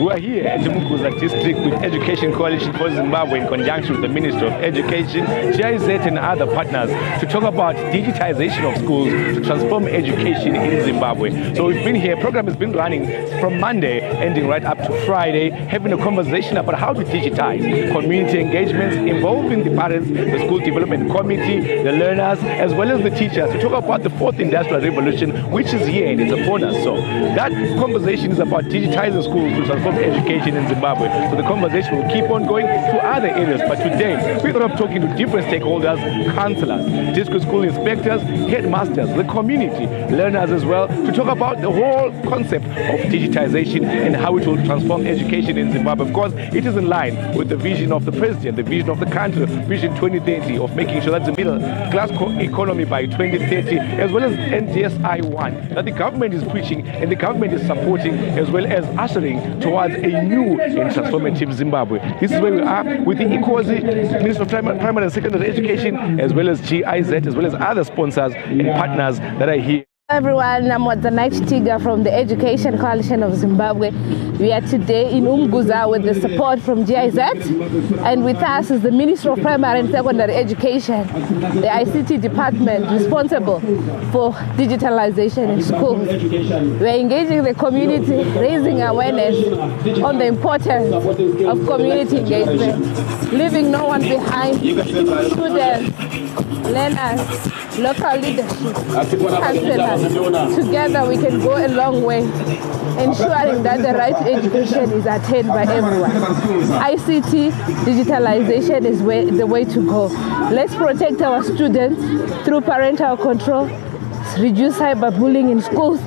We are here at Umguza district with Education Coalition for Zimbabwe in conjunction with the Ministry of Education, GIZ and other partners to talk about digitization of schools to transform education in Zimbabwe. So we've been here, program has been running from Monday, ending right up to Friday, having a conversation about how to digitize community engagements involving the parents, the school development committee, the learners, as well as the teachers to talk about the fourth industrial revolution, which is here and it's upon us. So that conversation is about digitizing schools to transform education in Zimbabwe. So the conversation will keep on going to other areas. But today, we're going to be talking to different stakeholders, counselors, district school inspectors, headmasters, the community, learners as well, to talk about the whole concept of digitization and how it will transform education in Zimbabwe. Of course, it is in line with the vision of the president, the vision of the country, Vision 2030, of making sure that the middle class economy by 2030, as well as NDSI 1, that the government is preaching and the government is supporting, as well as ushering towards a new and transformative Zimbabwe. This is where we are with the ECOZI, Ministry of Primary and Secondary Education, as well as GIZ, as well as other sponsors and partners that are here. Everyone, I'm DigSTEinZ from the Education Coalition of Zimbabwe. We are today in Umguza with the support from GIZ, and with us is the Ministry of Primary and Secondary Education, the ICT department responsible for digitalization in schools. We are engaging the community, raising awareness on the importance of community engagement, leaving no one behind, students, learners, local leadership, counselors. Together we can go a long way, ensuring that the right to education is attained by everyone. ICT digitalization is the way to go. Let's protect our students through parental control, reduce cyberbullying in schools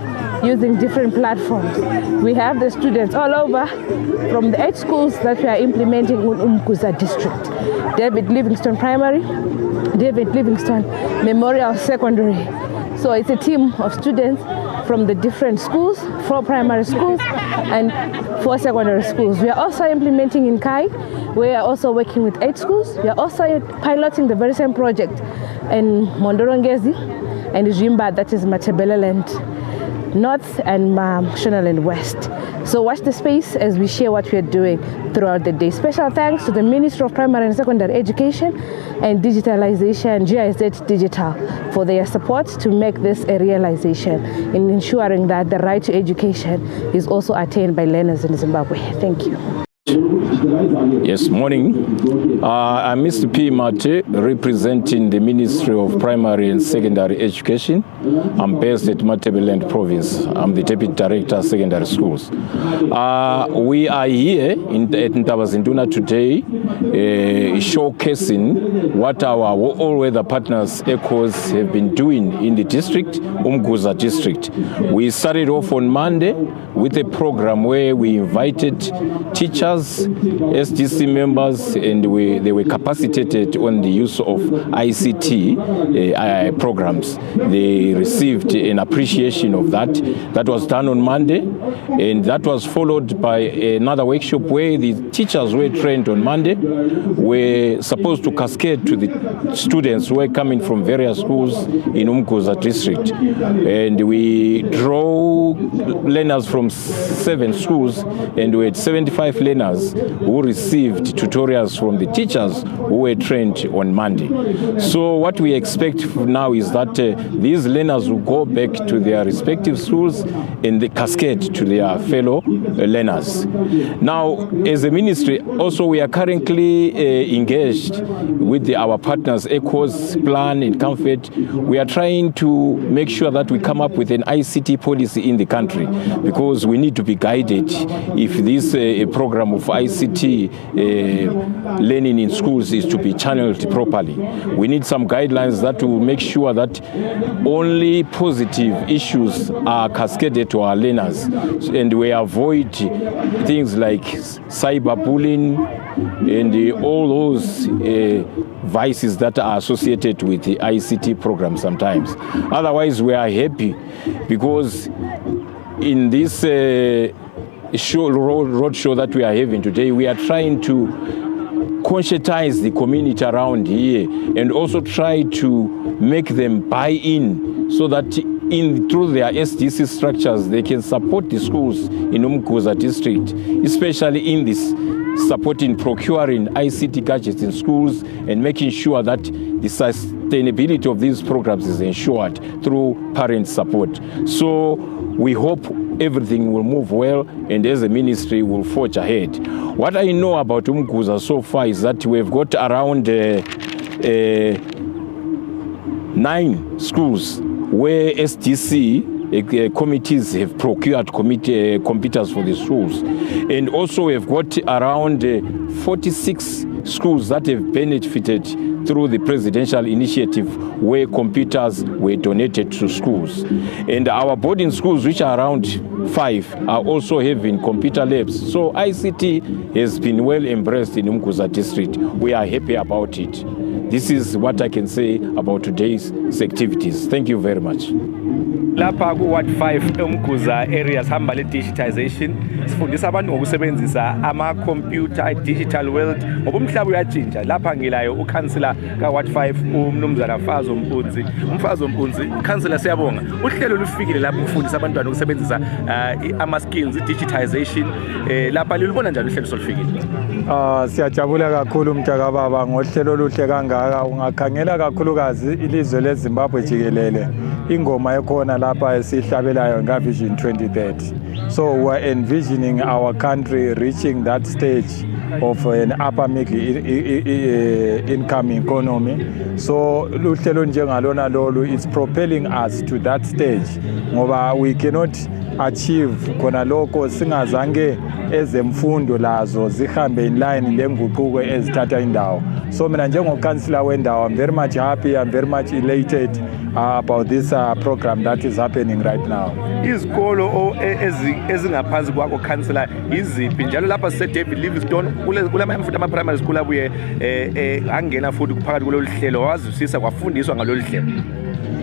using different platforms. We have the students all over from the 8 schools that we are implementing in Umguza district. David Livingstone Primary, David Livingstone Memorial Secondary. So it's a team of students from the different schools, 4 primary schools and 4 secondary schools. We are also implementing in Nkayi. We are also working with 8 schools. We are also piloting the very same project in Mondorongezi and Zimba, that is Matebeleland North and Shonaland West. So watch the space as we share what we are doing throughout the day. Special thanks to the Ministry of Primary and Secondary Education and Digitalization, GIZ Digital, for their support to make this a realization in ensuring that the right to education is also attained by learners in Zimbabwe. Thank you. Yes, morning. I'm Mr. P. Mate, representing the Ministry of Primary and Secondary Education. I'm based at Matebeleland Province. I'm the Deputy Director of Secondary Schools. We are here at Ntabazinduna today, showcasing what our all-weather partners, ECOZI, have been doing in the district, Umguza district. We started off on Monday with a program where we invited teachers, SDC members, and they were capacitated on the use of ICT programs. They received an appreciation of that. That was done on Monday, and that was followed by another workshop where the teachers were trained on Monday, were supposed to cascade to the students who were coming from various schools in Umguza district. And we draw learners from 7 schools, and we had 75 learners who received tutorials from the teachers who were trained on Monday. So what we expect now is that these learners will go back to their respective schools and they cascade to their fellow learners. Now, as a ministry, also we are currently engaged with our partners, ECOZI, Plan and Comfort. We are trying to make sure that we come up with an ICT policy in the country, because we need to be guided if this program of ICT learning in schools is to be channeled properly. We need some guidelines that will make sure that only positive issues are cascaded to our learners, and we avoid things like cyberbullying and all those vices that are associated with the ICT program sometimes. Otherwise, we are happy because in this road show that we are having today, we are trying to conscientize the community around here and also try to make them buy in so that through their SDC structures, they can support the schools in Umguza district, especially in this supporting procuring ICT gadgets in schools and making sure that the sustainability of these programs is ensured through parent support. So we hope everything will move well, and as a ministry will forge ahead. What I know about Umguza so far is that we've got around 9 schools where SDC committees have procured computers for the schools. And also we've got around 46 schools that have benefited through the presidential initiative where computers were donated to schools. And our boarding schools, which are around 5, are also having computer labs. So ICT has been well embraced in Umguza district. We are happy about it. This is what I can say about today's activities. Thank you very much. Lapha ku Ward 5 Umguza areas hamba le digitization sifundisa abantu ngokusebenzisa ama computer digital world ngoba umhlaba uyatshintsha. Lapha ngilayo ukansela ka Ward 5 umnumzana Mfazo Mpunzi. Ukansela siyabonga. Uhlelo lufikile lapho ufundisa abantwana ukusebenzisa ama skills digitization. Lapha lilubona njalo uhlelo solufikile. Siyajabula kakhulu mtaka baba ngohlelo oluhle kangaka. Ungakhangela kakhulukazi ilizwe leZimbabwe jikelele. Ingoma ekhona lapha esihlabelayo ngaVision 2030. So we're envisioning our country reaching that stage of an upper middle income economy. So luhlelo njengalona lolu is propelling us to that stage ngoba we cannot achieve khona lokho singazange ezemfundo lazo zihambe in line lenguquko ezithatha indawo. So mina njengokansela wendawo, I'm very much happy, I'm very much elated about this program that is happening right now. Izikolo ezingaphansi kwakho kansela iziphi njalo lapha sise David Livingstone kulama mfundo ama primary school abuye angena futhi kuphakathi kulolu hlelo wazisisa kwafundiswa ngalolu hlelo.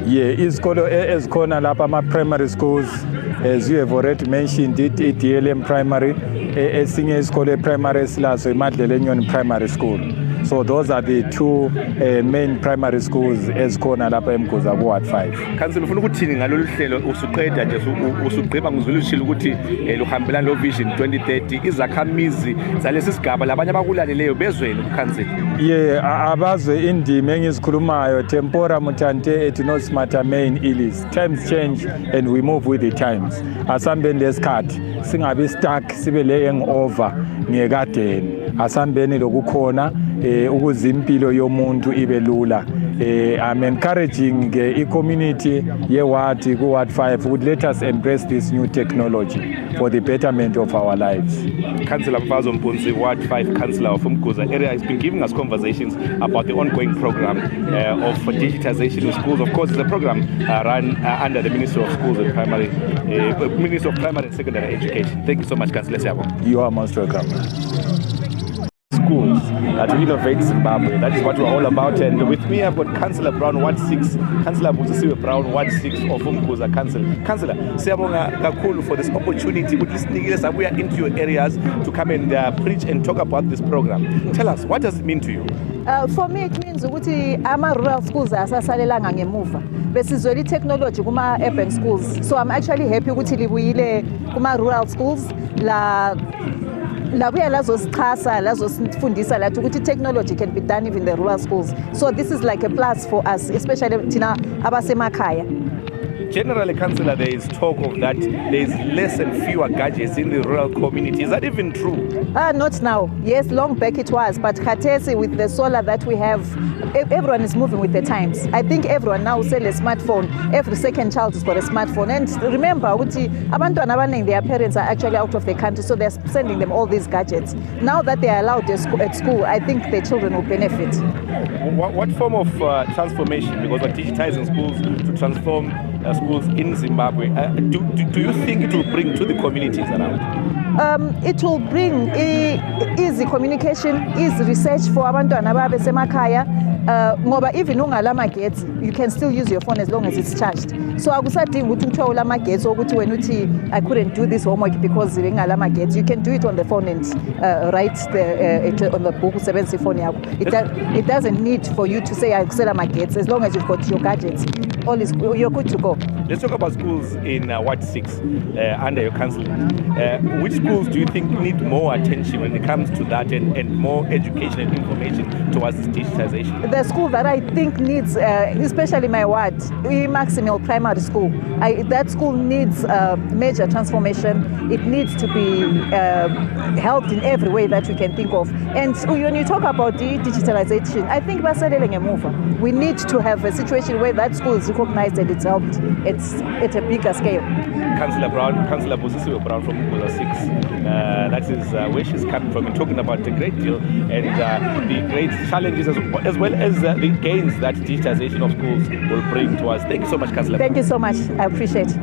Yeah, izikolo ezikhona lapha ama primary schools, as you have already mentioned it, DLM primary, esinye isikole primary silazo iMadlele Union Primary School. So those are the 2 main primary schools ezikhona lapha eMguza ku Ward 5. Council ufuna ukuthini ngalolu hlelo usuqeda nje usugqiba ngizulishilo ukuthi luhambelana lo Vision 2030 izakhamizi zalesi sigaba labanye abakulaleleyo bezweni kuCouncil. Yeah, abazwe indima engizikhulumayo tempora mutante et nos main illis. Times change and we move with the times. Asambeni lesikhathi singabi stuck sibe le hangover ngekadeni. Asambeni lokukhona ukuze impilo yomuntu ibe lula. I'm encouraging the community ye Ward ku Ward 5 would let us embrace this new technology for the betterment of our lives. Councillor Mfazo Mpunzi, Ward 5 Councillor of Umguza area, has been giving us conversations about the ongoing program of digitization in schools. Of course, it's a program run under the Ministry of Schools and Primary, Ministry of Primary and Secondary Education. Thank you so much, Councillor Siyabonga. You are most welcome. Schools to innovate Zimbabwe. That is what we're all about. And with me, I've got Councillor Brown, Ward 6, Councillor Busisiwe Brown, Ward 6 of Umguza Council. Councillor, siyabonga kakhulu for this opportunity to listen into your areas to come and preach and talk about this program. Tell us, what does it mean to you? For me, it means ukuthi ama-rural schools asasalelanga ngemuva. Besizwela technology kuma urban schools. So I'm actually happy ukuthi libuyile kuma rural schools labuya lazosichasa lazosifundisa lathi ukuthi technology can be done even in the rural schools. So this is like a plus for us, especially thina abasemakhaya. Generally, Councillor, there is talk of that there is less and fewer gadgets in the rural community. Is that even true? Not now. Yes, long back it was, but khathesi with the solar that we have, everyone is moving with the times. I think everyone now sells a smartphone. Every second child has got a smartphone. And remember, abantwana abaningi, their parents are actually out of the country, so they're sending them all these gadgets. Now that they are allowed at school, I think the children will benefit. What form of transformation, because we're digitizing schools to transform schools in Zimbabwe, do you think it will bring to the communities around? It will bring easy communication, easy research for abantwana basemakhaya. Ngoba even ungalamagetsi, you can still use your phone as long as it's charged. So akusadingi ukuthi uthiwa ulamagetsi ukuthi wena uthi I couldn't do this homework because ngalamagetsi. You can do it on the phone and write on the book usebenzisa ifone yakho. It doesn't need for you to say akusela magetsi as long as you've got your gadgets. you're good to go. Let's talk about schools in Ward 6 under your council. Which schools do you think need more attention when it comes to that and more education and information towards this digitization? The school that I think needs, especially my ward, Maximal Primary School, that school needs major transformation. It needs to be helped in every way that we can think of. And when you talk about digitalization, I think we need to have a situation where that school is recognized and it's helped. It's at a bigger scale. Councillor Bosisiwe Brown from Umguza 6, that is where she's coming from, and talking about a great deal and the great challenges as well as the gains that digitization of schools will bring to us. Thank you so much, Councillor. Thank you so much. I appreciate it.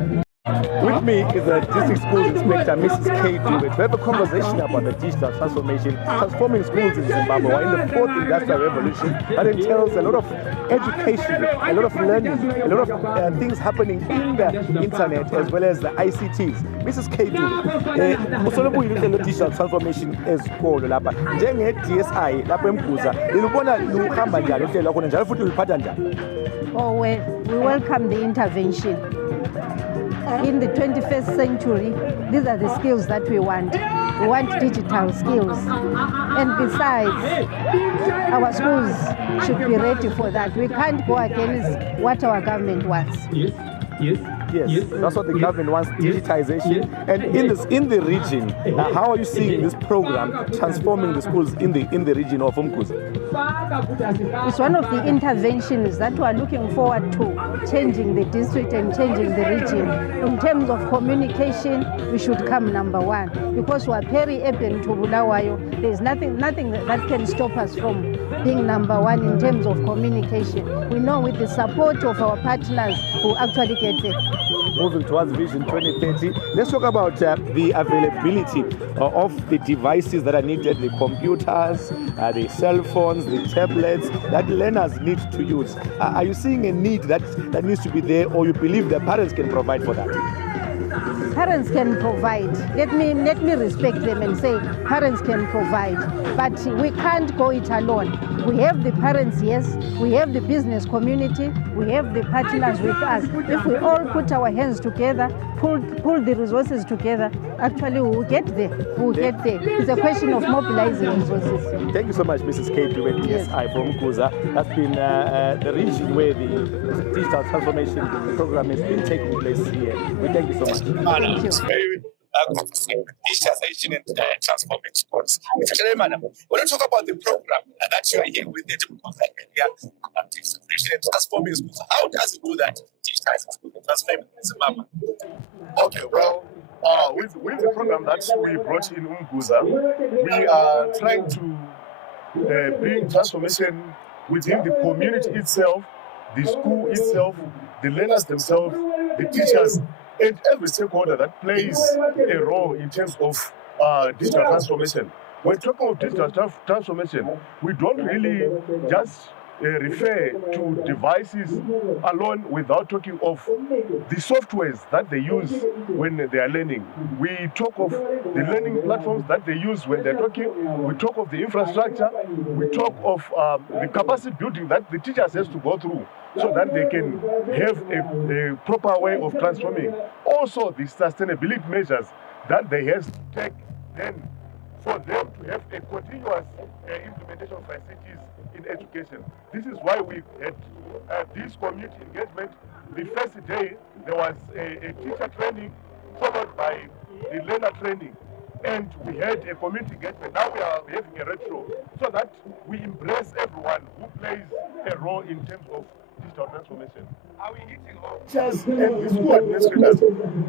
With me is the District Schools Inspector, Mrs. K. Dube, to have a conversation about the digital transformation, transforming schools in Zimbabwe. We're in the fourth industrial revolution that entails a lot of education, a lot of learning, a lot of things happening in the internet as well as the ICTs. Mrs. K. Dube, usolobuyile le digital transformation ezikolo lapha njenge-DSI lapha eMGUZA, lilubona luhamba njani uhlelo lwakhona njalo futhi luphatha njani? Oh, well, we welcome the intervention. In the 21st century, these are the skills that we want. We want digital skills. And besides, our schools should be ready for that. We can't go against what our government wants. Yes, that's what the government wants, digitization. And in the region, how are you seeing this program transforming the schools in the region of Umguza? It's one of the interventions that we are looking forward to, changing the district and changing the region. In terms of communication, we should come number one, because we are peri-urban to Bulawayo. There is nothing that can stop us from being number one in terms of communication. We know with the support of our partners who actually get there. Moving towards Vision 2030, let's talk about the availability of the devices that are needed, the computers, the cell phones, the tablets that learners need to use. Are you seeing a need that needs to be there, or you believe the parents can provide for that? Parents can provide. Let me respect them and say parents can provide, but we can't go it alone. We have the parents, yes, we have the business community, we have the partners with us. If we all put our hands together, pull the resources together, actually we will get there. Get there. It's a question of mobilizing resources. Thank you so much, Mrs. K. Dube, DSI from Umguza. That's been the region where the digital transformation program has been taking place here. We thank you so much. Thank you. Digitization and transforming schools. When I talk about the program that you are here with, digitization and transforming schools, how does it do that? Digitizing schools and transforming Zimbabwe. Okay, well, with the program that we brought in Umguza, we are trying to bring transformation within the community itself, the school itself, the learners themselves, the teachers, and every stakeholder that plays a role in terms of digital transformation. When talking of digital transformation, we don't really just refer to devices alone without talking of the softwares that they use when they are learning. We talk of the learning platforms that they use when they're talking. We talk of the infrastructure. We talk of the capacity building that the teachers has to go through so that they can have a proper way of transforming. Also, the sustainability measures that they have to take then for them to have a continuous implementation of ICTs in education. This is why we had this community engagement. The first day, there was a teacher training followed by the learner training. And we had a community engagement. Now we are having a retro so that we embrace everyone who plays a role in terms of digital transformation. Are we hitting all? Teachers and the school administrators,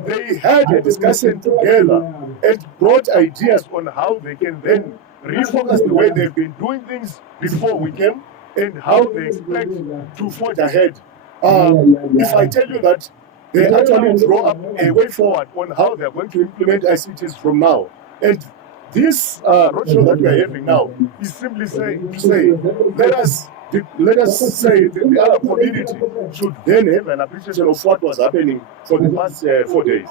they had a discussion together and brought ideas on how they can then refocus the way they've been doing things before we came and how they expect to forge ahead. If I tell you that they actually draw up a way forward on how they're going to implement ICTs from now. And this roadshow that we are having now is simply saying to say, let us say that the other community should then have an appreciation of what was happening for the past 4 days.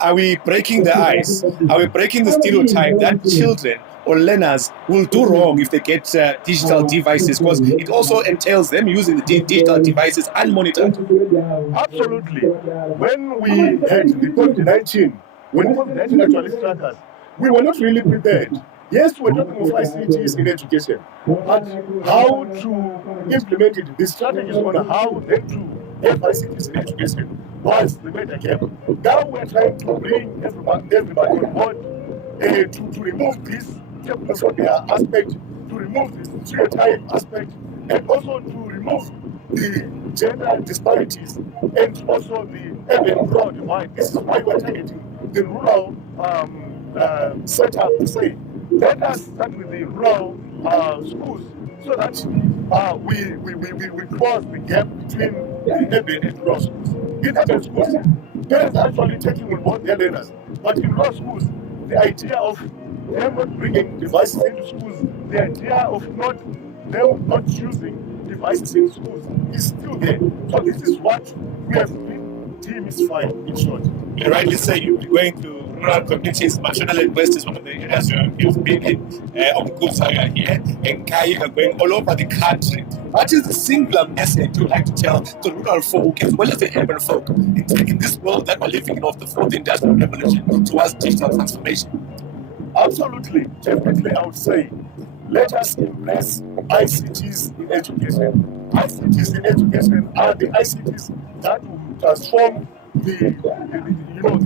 Are we breaking the ice? Are we breaking the stereotype that children or learners will do wrong if they get digital devices, because it also entails them using the digital devices unmonitored. Absolutely. When we had the COVID-19, when COVID-19 actually struck us, we were not really prepared. Yes, we're talking of ICTs in education, but how to implement it, the strategies on how then to have ICTs in education was the major gap. Now we're trying to bring everybody on board to remove this technophobia aspect, to remove this stereotype aspect, and also to remove the gender disparities and also the urban rural divide. This is why we're targeting the rural setup to say, let us start with the rural schools so that we close the gap between the urban and rural schools. In urban schools, parents are actually taking on board their learners, but in rural schools, the idea of them not bringing devices into schools, the idea of them not using devices in schools is still there. So this is what we have been demystifying, in short. You rightly say you're going to rural communities. Mashonaland West is one of the areas you've been in. Umguza here, Nkayi are going all over the country. What is the singular message you'd like to tell the rural folk as well as the urban folk in this world that we're living in of the fourth industrial revolution towards digital transformation? Absolutely, definitely I would say, let us embrace ICTs in education. ICTs in education are the ICTs that will transform the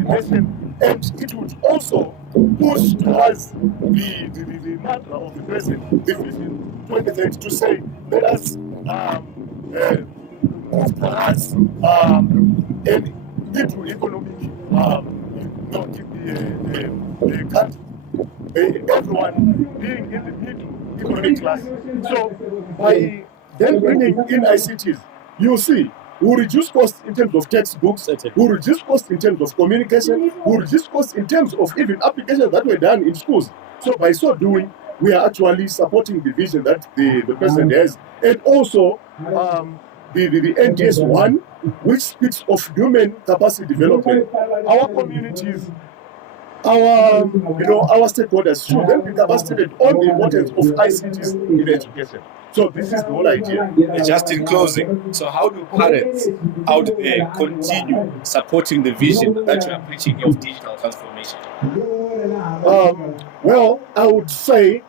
nation, and it would also push towards the matter of the president, the Vision 2030, to say, let us perhaps an middle economic the country. Everyone being in the middle economic class. So by then bringing in ICTs, you see, we will reduce costs in terms of textbooks, we will reduce costs in terms of communication, we will reduce costs in terms of even applications that were done in schools. So by so doing, we are actually supporting the vision that the president has, and also the NDS1, which speaks of human capacity development. Our communities, our stakeholders should then be capacitated on the importance of ICTs in education. So this is the whole idea. Just in closing, so how do parents out there continue supporting the vision that you are preaching of digital transformation? Well, I would say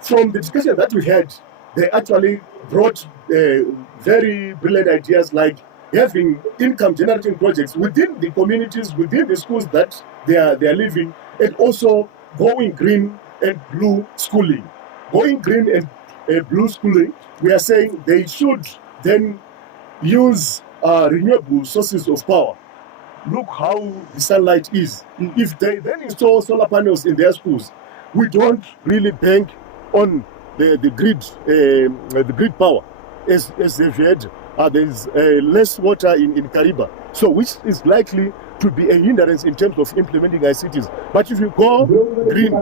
from the discussion that we had, they actually brought very brilliant ideas like having income generating projects within the communities, within the schools that they are living, and also going green and blue schooling. Going green and blue schooling, we are saying they should then use renewable sources of power. Look how the sunlight is. If they then install solar panels in their schools, we don't really bank on the grid power. As they've had, there's less water in Kariba, so which is likely to be a hindrance in terms of implementing ICTs. But if you go green,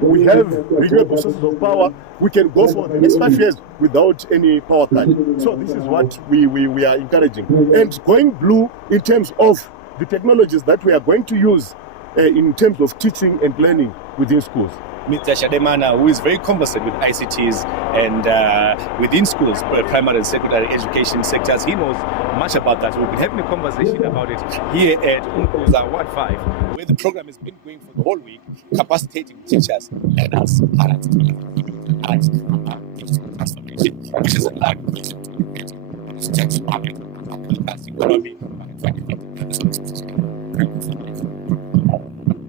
we have renewable sources of power, we can go for the next 5 years without any power cut. So this is what we are encouraging. And going blue in terms of the technologies that we are going to use in terms of teaching and learning within schools. Mr. Shademana, who is very conversant with ICTs and within schools, primary and secondary education sectors, he knows much about that. We've been having a conversation about it here at Umguza Ward 5, where the program has been going for the whole week, capacitating teachers, learners, parents, and digital transformation, which is a large economy by 2050.